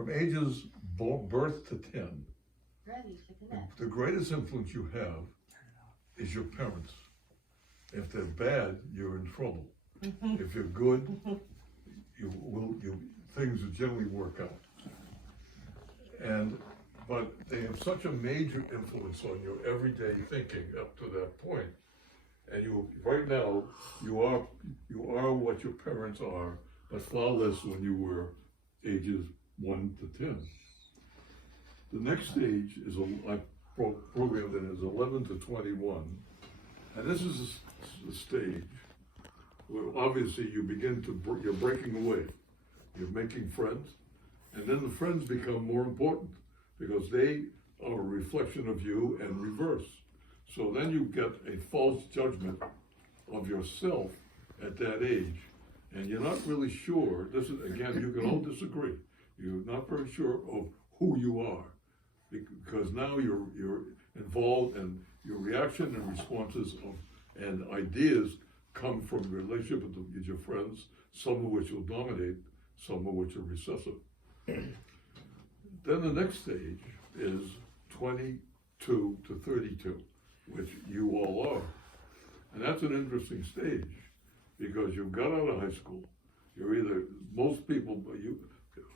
from ages birth to 10, the greatest influence you have is your parents. If they're bad, you're in trouble. If you're good, things will generally work out. But they have such a major influence on your everyday thinking up to that point. And right now, you are what your parents are, but far less when you were ages 1 to 10. The next stage is I programmed it as 11 to 21, and this is the stage where obviously you're breaking away, you're making friends, and then the friends become more important because they are a reflection of you and reverse. So then you get a false judgment of yourself at that age, and you're not really sure. This is, again, you can all disagree. You're not very sure of who you are, because now you're involved, and your reaction and responses and ideas come from your relationship with your friends, some of which will dominate, some of which are recessive. Then the next stage is 22 to 32, which you all are. And that's an interesting stage because you got out of high school. You're either, most people,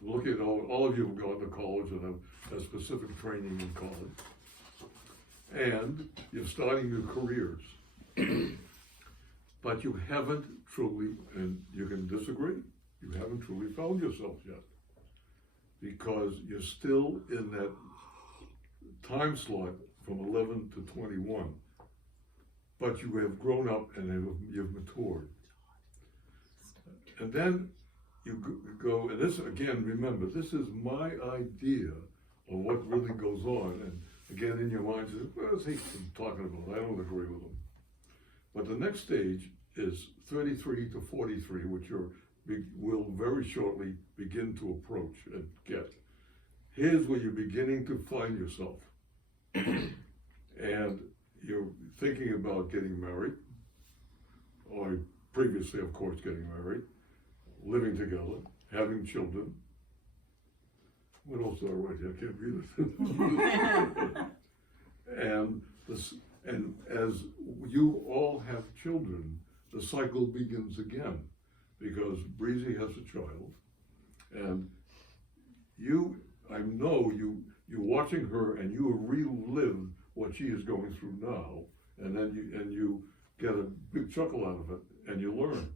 look at all of you have gone to college and have specific training in college. And you're starting your careers. But you haven't truly, and you can disagree, you haven't truly found yourself yet. Because you're still in that time slot from 11 to 21. But you have grown up and you've matured. And then you go, and this, again, remember, this is my idea of what really goes on. And again, in your mind, you say, what is he talking about? I don't agree with him. But the next stage is 33 to 43, which will very shortly begin to approach and get. Here's where you're beginning to find yourself. And you're thinking about getting married, or previously, of course, getting married, living together, having children. What else do I write here? I can't read it. And as you all have children, the cycle begins again, because Breezy has a child, and I know you're watching her, and you relive what she is going through now, and then you get a big chuckle out of it, and you learn.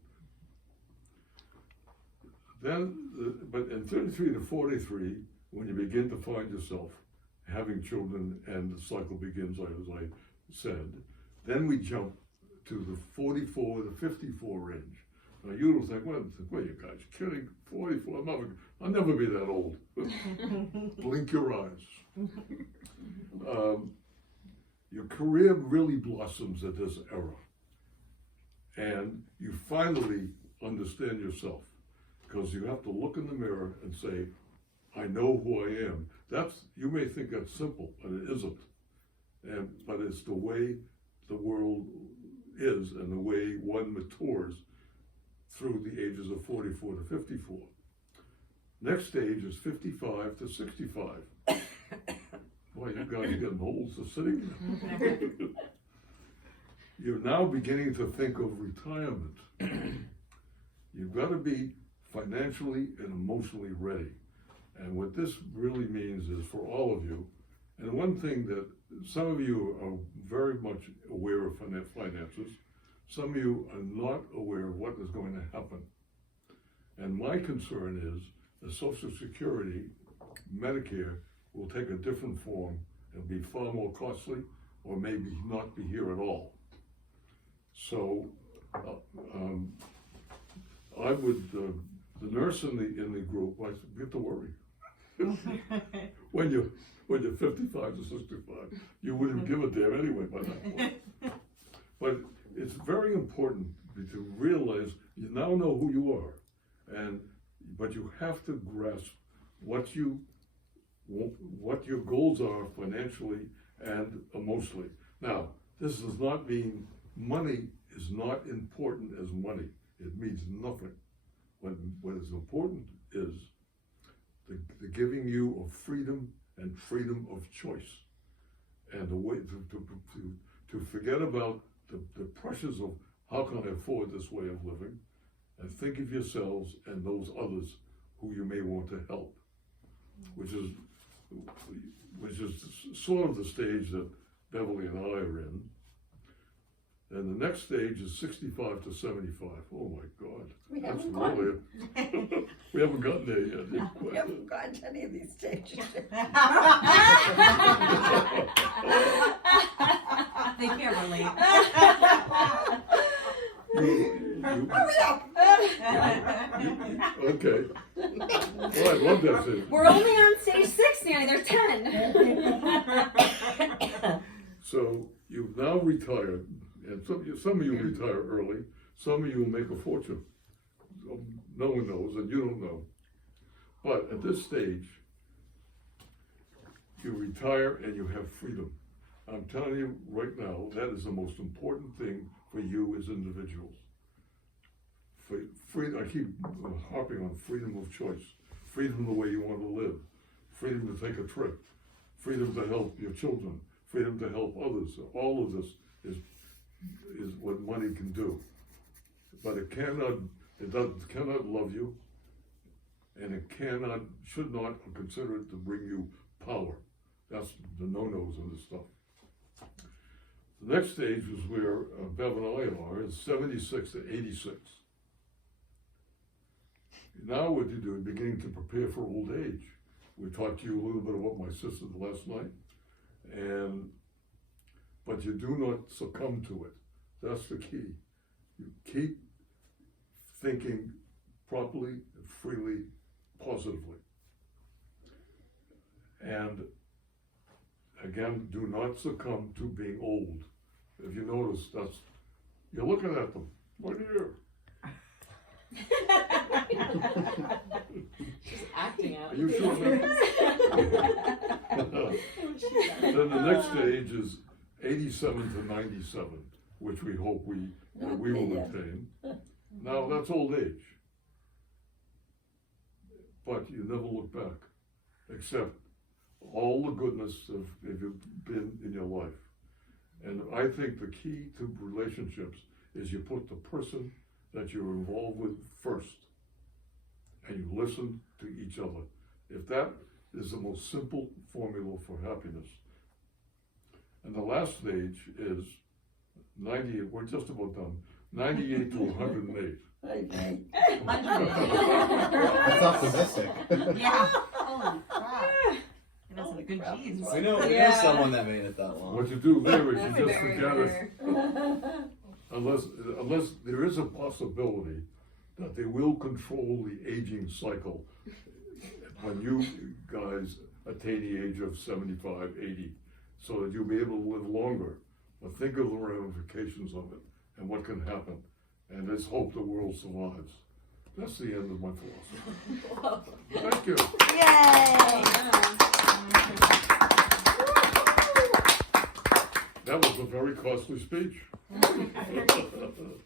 Then, but in 33 to 43, when you begin to find yourself having children, and the cycle begins, as I said, then we jump to the 44 to 54 range. Now you don't think, what are you guys kidding? 44, I'll never be that old. Blink your eyes. Your career really blossoms at this era. And you finally understand yourself, because you have to look in the mirror and say, I know who I am. You may think that's simple, but it isn't. But it's the way the world is and the way one matures through the ages of 44 to 54. Next stage is 55 to 65. Boy, you guys are getting old for sitting there. You're now beginning to think of retirement. You've got to be financially and emotionally ready. And what this really means is for all of you, and one thing that some of you are very much aware of finances, some of you are not aware of what is going to happen. And my concern is that Social Security, Medicare, will take a different form and be far more costly, or maybe not be here at all. So I would, the nurse in the group, I said, get to worry. when you're 55 to 65, you wouldn't give a damn anyway by that point. But it's very important to realize you now know who you are, but you have to grasp what your goals are financially and emotionally. Now, this does not mean money is not important as money. It means nothing. What is important is the giving you of freedom and freedom of choice. And the way to forget about the pressures of how can I afford this way of living, and think of yourselves and those others who you may want to help, which is sort of the stage that Beverly and I are in. And the next stage is 65 to 75. Oh my God. We That's haven't really, we haven't gotten there yet. We haven't gotten to any of these stages. They can't relate. Hurry up! Okay. All right, love that thing. We're only on stage 6, Nanny. There's 10. So you've now retired, and some of you retire early, some of you will make a fortune. No one knows, and you don't know. But at this stage, you retire and you have freedom. I'm telling you right now, that is the most important thing for you as individuals. I keep harping on freedom of choice, freedom the way you want to live, freedom to take a trip, freedom to help your children, freedom to help others. All of this is what money can do. But it cannot love you, and it should not consider it to bring you power. That's the no-nos in this stuff. The next stage is where Bev and I are, is 76 to 86. Now what you do is beginning to prepare for old age. We talked to you a little bit about my sister last night, but you do not succumb to it. That's the key. You keep thinking properly, freely, positively. And again, do not succumb to being old. If you notice, you're looking at them. 1 year. She's acting out. Are you sure? Then the next stage is 87 to 97, which we hope we will attain. Now that's old age, but you never look back, except all the goodness of you've been in your life. And I think the key to relationships is you put the person that you're involved with first, and you listen to each other. If that is the most simple formula for happiness. And the last stage is 98, we're just about done, 98 to 108. Okay. That's optimistic. Yeah. Holy crap. That's some good genes. We know someone that made it that long. What you do there is you just forget it, unless there is a possibility that they will control the aging cycle when you guys attain the age of 75, 80, so that you'll be able to live longer. But think of the ramifications of it and what can happen. And let's hope the world survives. That's the end of my philosophy. Thank you. Yay! That was a very costly speech.